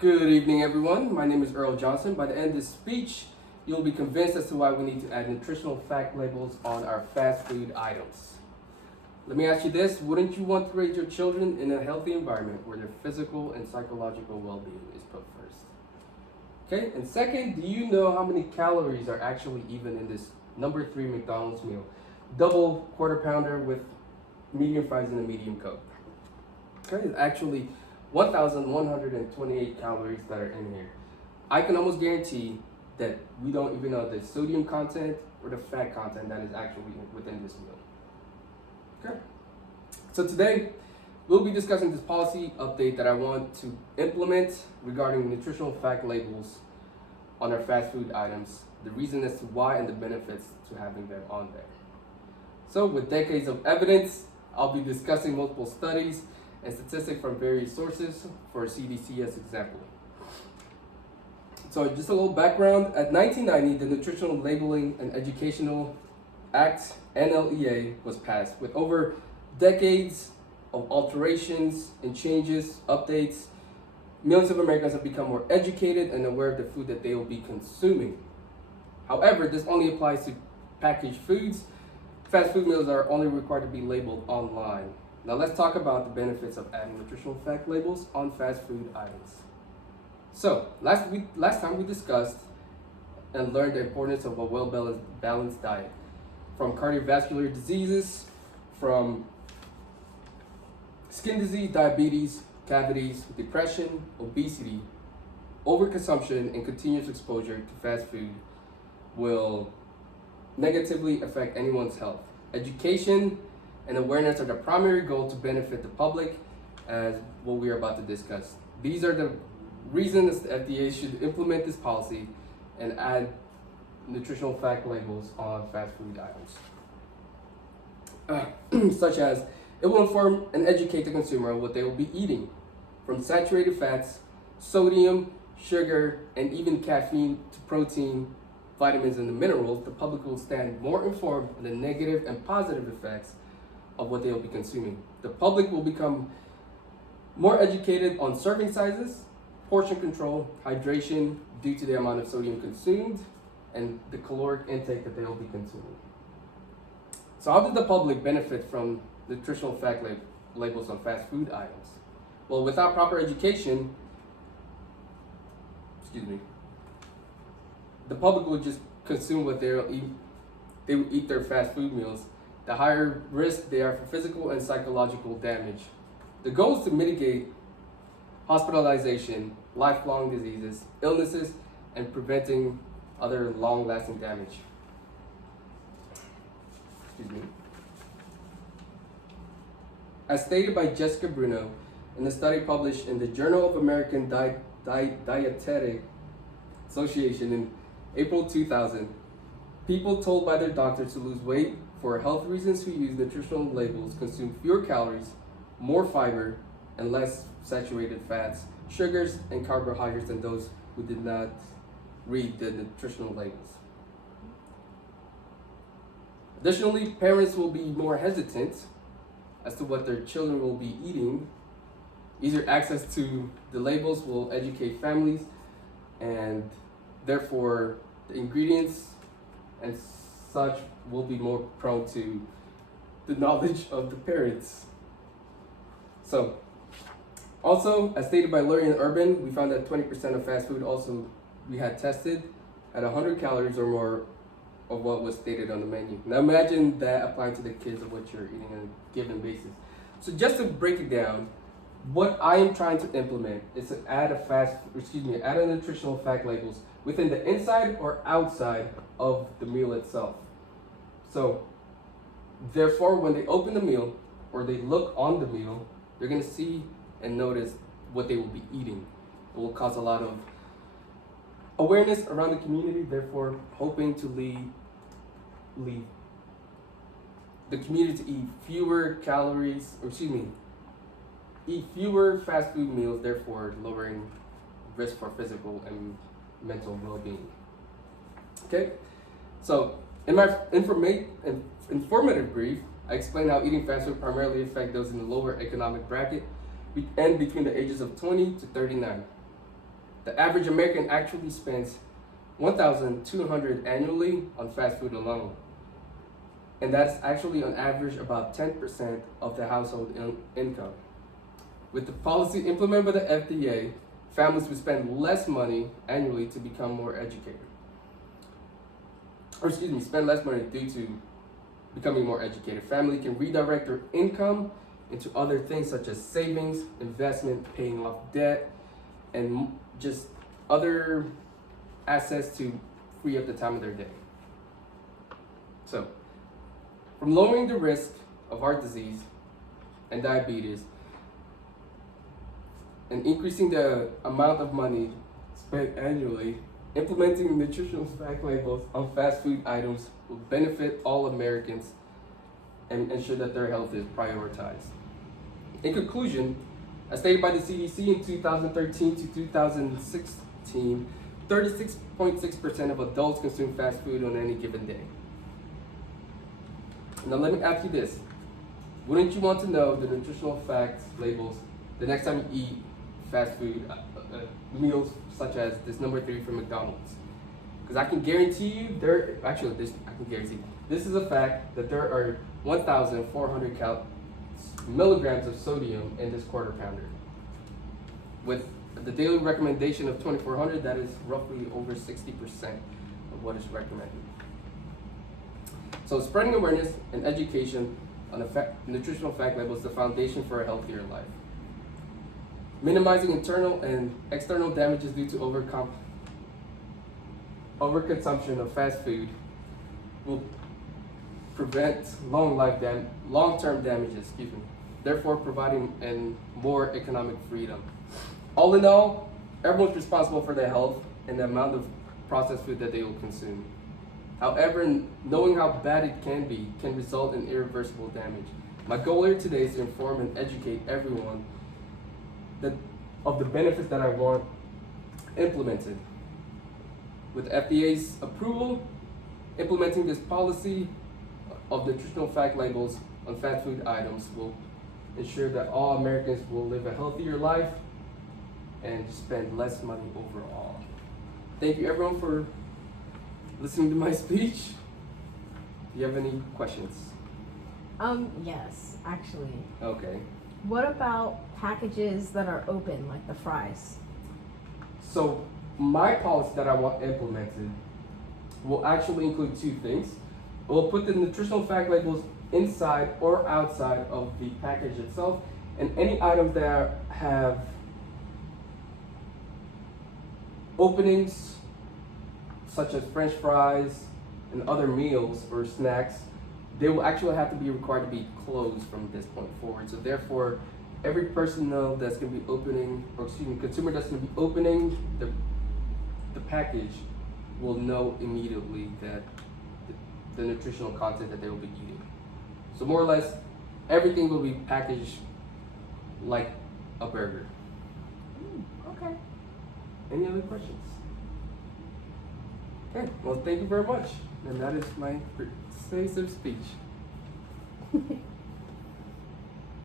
Good evening, everyone. My name is Earl Johnson. By the end of this speech, you'll be convinced as to why we need to add nutritional fact labels on our fast food items. Let me ask you this: wouldn't you want to raise your children in a healthy environment where their physical and psychological well-being is put first? Okay, and second, do you know how many calories are actually even in this number 3 McDonald's meal? Double quarter pounder with medium fries and a medium Coke. Okay, it's actually 1,128 calories that are in here. I can almost guarantee that we don't even know the sodium content or the fat content that is actually within this meal. Okay, so today we'll be discussing this policy update that I want to implement regarding nutritional fact labels on our fast food items, the reason as to why and the benefits to having them on there. So with decades of evidence, I'll be discussing multiple studies and statistics from various sources for CDC as example. So just a little background, at 1990, the Nutritional Labeling and Educational Act, NLEA, was passed. With over decades of alterations and changes, updates, millions of Americans have become more educated and aware of the food that they will be consuming. However, this only applies to packaged foods. Fast food meals are only required to be labeled online. Now let's talk about the benefits of adding nutritional fact labels on fast food items. So last time we discussed and learned the importance of a well-balanced diet, from cardiovascular diseases, from skin disease, diabetes, cavities, depression, obesity. Overconsumption and continuous exposure to fast food will negatively affect anyone's health. Education and awareness are the primary goal to benefit the public, as what we are about to discuss. These are the reasons the FDA should implement this policy and add nutritional fact labels on fast food items. Such as, it will inform and educate the consumer on what they will be eating, from saturated fats, sodium, sugar, and even caffeine to protein, vitamins, and the minerals. The public will stand more informed on the negative and positive effects of what they will be consuming. The public will become more educated on serving sizes, portion control, hydration due to the amount of sodium consumed, and the caloric intake that they will be consuming. So how did the public benefit from nutritional fact labels on fast food items? Well, without proper education, the public will just consume what they'll eat. They will eat their fast food meals. The higher risk they are for physical and psychological damage. The goal is to mitigate hospitalization, lifelong diseases, illnesses, and preventing other long-lasting damage. As stated by Jessica Bruno in a study published in the Journal of American Dietetic Association in April 2000, people told by their doctors to lose weight for health reasons who use nutritional labels consume fewer calories, more fiber, and less saturated fats, sugars, and carbohydrates than those who did not read the nutritional labels. Additionally, parents will be more hesitant as to what their children will be eating. Easier access to the labels will educate families, and therefore the ingredients and such will be more prone to the knowledge of the parents. So, also, as stated by Lurie and Urban, we found that 20% of fast food we had tested at 100 calories or more of what was stated on the menu. Now imagine that applying to the kids of what you're eating on a given basis. So just to break it down, what I am trying to implement is to add a nutritional fact labels within the inside or outside of the meal itself. So, therefore, when they open the meal or they look on the meal, they're going to see and notice what they will be eating. It will cause a lot of awareness around the community, therefore hoping to lead the community to eat fewer calories, eat fewer fast food meals, therefore lowering risk for physical and mental well-being. Okay, so in my informative brief, I explained how eating fast food primarily affects those in the lower economic bracket and between the ages of 20 to 39. The average American actually spends $1,200 annually on fast food alone. And that's actually on average about 10% of the household income. With the policy implemented by the FDA, families would spend less money annually to become more educated. Spend less money due to becoming more educated. Family can redirect their income into other things such as savings, investment, paying off debt, and just other assets to free up the time of their day. So, from lowering the risk of heart disease and diabetes, and increasing the amount of money spent annually, implementing nutritional fact labels on fast food items will benefit all Americans and ensure that their health is prioritized. In conclusion, as stated by the CDC in 2013 to 2016, 36.6% of adults consume fast food on any given day. Now let me ask you this. Wouldn't you want to know the nutritional facts labels the next time you eat fast food meals such as this number 3 from McDonald's? Because I can guarantee you this is a fact that there are 1,400 milligrams of sodium in this quarter pounder. With the daily recommendation of 2,400, that is roughly over 60% of what is recommended. So spreading awareness and education on nutritional fact labels is the foundation for a healthier life. Minimizing internal and external damages due to overconsumption of fast food will prevent long-term damages, therefore providing more economic freedom. All in all, everyone's responsible for their health and the amount of processed food that they will consume. However, knowing how bad it can be can result in irreversible damage. My goal here today is to inform and educate everyone of the benefits that I want implemented. With FDA's approval, implementing this policy of nutritional fact labels on fast food items will ensure that all Americans will live a healthier life and spend less money overall. Thank you everyone for listening to my speech. Do you have any questions? Yes, actually. Okay. What about packages that are open, like the fries? So my policy that I want implemented will actually include two things. We'll put the nutritional fact labels inside or outside of the package itself, and any items that have openings such as French fries and other meals or snacks, they will actually have to be required to be closed from this point forward. So therefore, every personnel that's going to be opening, consumer that's going to be opening the package will know immediately that the nutritional content that they will be eating. So more or less, everything will be packaged like a burger. Okay. Any other questions? Okay, well, thank you very much. And that is my persuasive speech.